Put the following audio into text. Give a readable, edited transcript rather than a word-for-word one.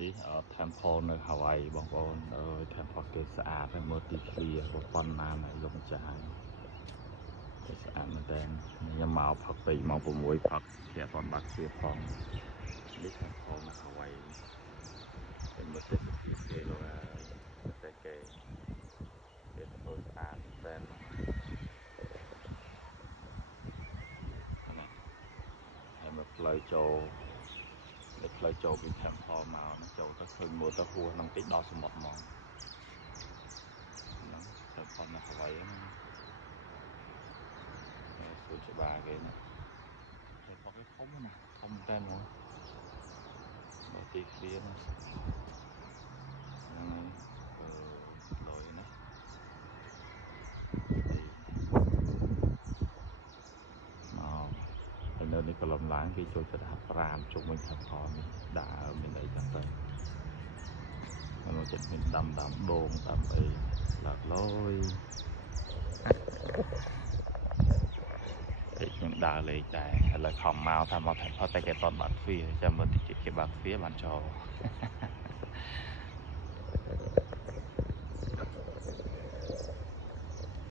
នេះtemple នៅ Hawaii បងប្អូនtemple គេស្អាតហើយមើលទីធ្លាប៉ុណ្ណាណាលោកម្ចាស់ហើយគេស្អាតមែនតើខ្ញុំមកផឹកពេកមក6ផឹកគេអត់បានបាក់វាផងនេះ temple នៅ Hawaii គេមើលទេសភាពគេលោកហើយតែគេធ្វើស្អាតមែនតើហើយមកផ្លូវចូលលើផ្លូវចូលពី temple មកហ្នឹងចូលទៅឃើញមើលទៅហួសហ្នឹងតិចដល់សមុទ្រហ្មងហ្នឹង temple នៅ Hawaii ហ្នឹងសួនច្បារគេណាtemple គេធំណាធំតែហ្មងបើទីឃ្លាណាហ្នឹងលយណាមកហើយនៅនេះក៏លំឡើងគេចូលចិត្តហាត់ប្រាណជុំវិញ temple នេះដើរមានអីចឹងទៅមកចិត្តមានដាំដូងដាំអីឡាក់លយពេកខ្ញុំដើរលេងដែរឥឡូវខំមកថាមក temple តែគេអត់បាត់ទ្វារចាំមើលតិចគេបាក់ទ្វារបានចូល